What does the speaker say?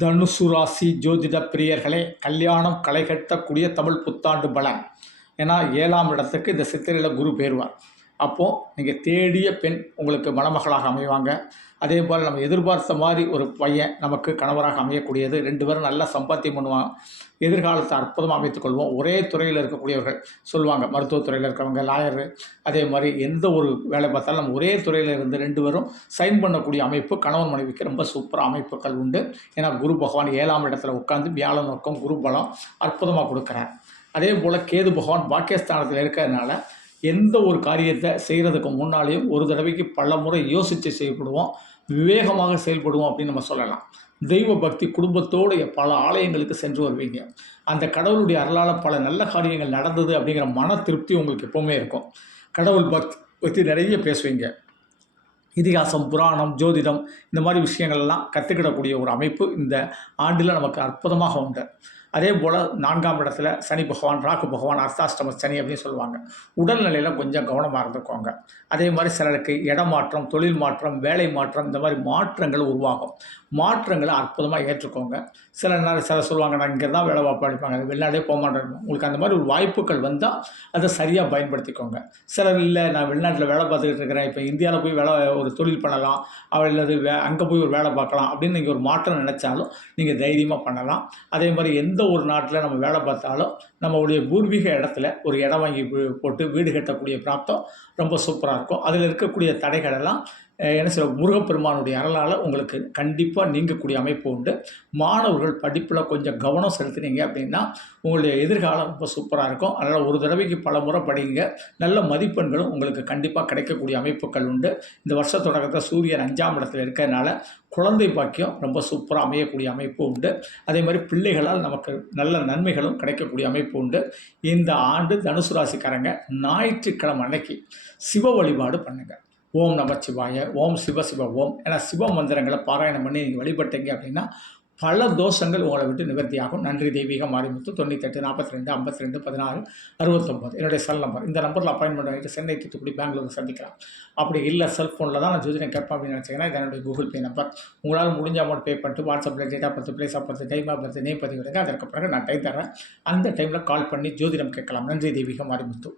தனுசு ராசி ஜோதிட பிரியர்களே, கல்யாணம் களைகட்டக்கூடிய தமிழ் புத்தாண்டு பலன். ஏன்னா 7ஆம் இடத்துக்கு இந்த சித்திரையில் குரு போயிடுவார். அப்போது நீங்கள் தேடிய பெண் உங்களுக்கு மணமகளாக அமைவாங்க. அதே போல் நம்ம எதிர்பார்த்த மாதிரி ஒரு பையன் நமக்கு கணவராக அமையக்கூடியது. 2 பேரும் நல்லா சம்பாத்தியம் பண்ணுவாங்க. எதிர்காலத்தை அற்புதமாக அமைத்துக்கொள்வோம். ஒரே துறையில் இருக்கக்கூடியவர்கள் சொல்லுவாங்க, மருத்துவத்துறையில் இருக்கிறவங்க, லாயரு, அதே மாதிரி எந்த ஒரு வேலை பார்த்தாலும் நம்ம ஒரே துறையில் இருந்து 2 பேரும் சைன் பண்ணக்கூடிய அமைப்பு கணவன் மனைவிக்கு ரொம்ப சூப்பராக அமைப்புகள் உண்டு. ஏன்னா குரு பகவான் 7ஆம் இடத்துல உட்காந்து வியாழ நோக்கம் குரு பலம் அற்புதமாக கொடுக்குறார். அதே போல் கேது பகவான் பாக்கியஸ்தானத்தில் இருக்கிறதுனால எந்த ஒரு காரியத்தை செய்கிறதுக்கு முன்னாலேயும் ஒரு தடவைக்கு பல முறை யோசித்து செயல்படுவோம், விவேகமாக செயல்படுவோம் அப்படின்னு நம்ம சொல்லலாம். தெய்வ பக்தி குடும்பத்தோடு பல ஆலயங்களுக்கு சென்று வருவீங்க. அந்த கடவுளுடைய அருளால் பல நல்ல காரியங்கள் நடந்தது அப்படிங்கிற மன திருப்தி உங்களுக்கு எப்போவுமே இருக்கும். கடவுள் பக்தி நிறைய பேசுவீங்க. இதிகாசம், புராணம், ஜோதிடம் இந்த மாதிரி விஷயங்கள்லாம் கற்றுக்கிடக்கூடிய ஒரு அமைப்பு இந்த ஆண்டில் நமக்கு அற்புதமாக உண்டு. அதே போல் 4ஆம் இடத்துல சனி பகவான், ராகு பகவான், அர்த்தாஷ்டம சனி அப்படின்னு சொல்லுவாங்க. உடல்நிலையில் கொஞ்சம் கவனமாக இருந்துக்கோங்க. அதே மாதிரி சிலருக்கு இடமாற்றம், தொழில் மாற்றம், வேலை மாற்றம் இந்த மாதிரி மாற்றங்கள் உருவாகும். மாற்றங்களை அற்புதமாக ஏற்றுக்கோங்க. சிலர் சொல்லுவாங்க, நான் இங்கே தான் வேலை படிப்பாங்க, வெளிநாடே போக மாட்டேன். உங்களுக்கு அந்த மாதிரி ஒரு வாய்ப்புகள் வந்தால் அதை சரியாக பயன்படுத்திக்கோங்க. சிலர் இல்லை, நான் வெளிநாட்டில் வேலை பார்த்துக்கிட்டு இருக்கிறேன், இப்போ இந்தியாவில் போய் ஒரு தொழில் பண்ணலாம், அல்லது அங்கே போய் ஒரு வேலை பார்க்கலாம் அப்படின்னு நீங்கள் ஒரு மாற்றம் நினச்சாலும் நீங்கள் தைரியமாக பண்ணலாம். அதே மாதிரி எந்த ஒரு நாட்டில் நம்ம வேலை பார்த்தாலும் நம்மளுடைய பூர்வீக இடத்துல ஒரு இடம் வாங்கி போட்டு வீடு கட்டக்கூடிய பிராப்தம் ரொம்ப சூப்பராக இருக்கும். அதில் இருக்கக்கூடிய தடைகளெல்லாம் என்ன சொல்ல, முருகப்பெருமானுடைய அருளால் உங்களுக்கு கண்டிப்பாக நீங்கக்கூடிய அமைப்பு உண்டு. மாணவர்கள் படிப்பில் கொஞ்சம் கவனம் செலுத்தினீங்க அப்படின்னா உங்களுடைய எதிர்காலம் ரொம்ப சூப்பராக இருக்கும். அதனால் ஒரு தடவைக்கு பல முறை படிங்க, நல்ல மதிப்பெண்களும் உங்களுக்கு கண்டிப்பாக கிடைக்கக்கூடிய அமைப்புகள் உண்டு. இந்த வருஷ தொடக்கத்தில் சூரியன் 5ஆம் இடத்துல இருக்கிறதுனால குழந்தை பாக்கியம் ரொம்ப சூப்பராக அமையக்கூடிய அமைப்பு உண்டு. அதே மாதிரி பிள்ளைகளால் நமக்கு நல்ல நன்மைகளும் கிடைக்கக்கூடிய அமைப்பு உண்டு. இந்த ஆண்டு தனுசு ராசிக்காரங்க ஞாயிற்றுக்கிழமை அன்னைக்கு சிவ வழிபாடு பண்ணுங்கள். ஓம் நமச்சிவாய, ஓம் சிவ சிவ ஓம் என சிவ மந்திரங்களை பாராயணம் பண்ணி நீங்கள் வழிபட்டீங்க அப்படின்னா பல தோஷங்கள் உங்களை விட்டு நிவர்த்தியாகும். நன்றி. தெய்வீக மாரிமுத்து. 98 42 52 16 69 என்னுடைய செல் நம்பர். இந்த நம்பரில் அப்பாயின்மெண்ட் வாங்கிட்டு சென்னை, தூத்துக்குடி, பெங்களூர் சந்திக்கலாம். அப்படி இல்லை செல்ஃபோனில் தான் நான் ஜோதிடம் கேட்பேன் அப்படின்னு நினச்சிங்கன்னா இது என்னுடைய கூகுள் பே நம்பர். உங்களால் முடிஞ்ச அமௌண்ட் பே பண்ணிட்டு வாட்ஸ்அப்பில் date of birth, place of birth, time of birth, name பதிவு விடுங்க. அதற்கு பிறகு நான் டைம் தரேன். அந்த டைமில் கால் பண்ணி ஜோதிடம் கேட்கலாம். நன்றி. தெய்வீக மாரிமுத்து.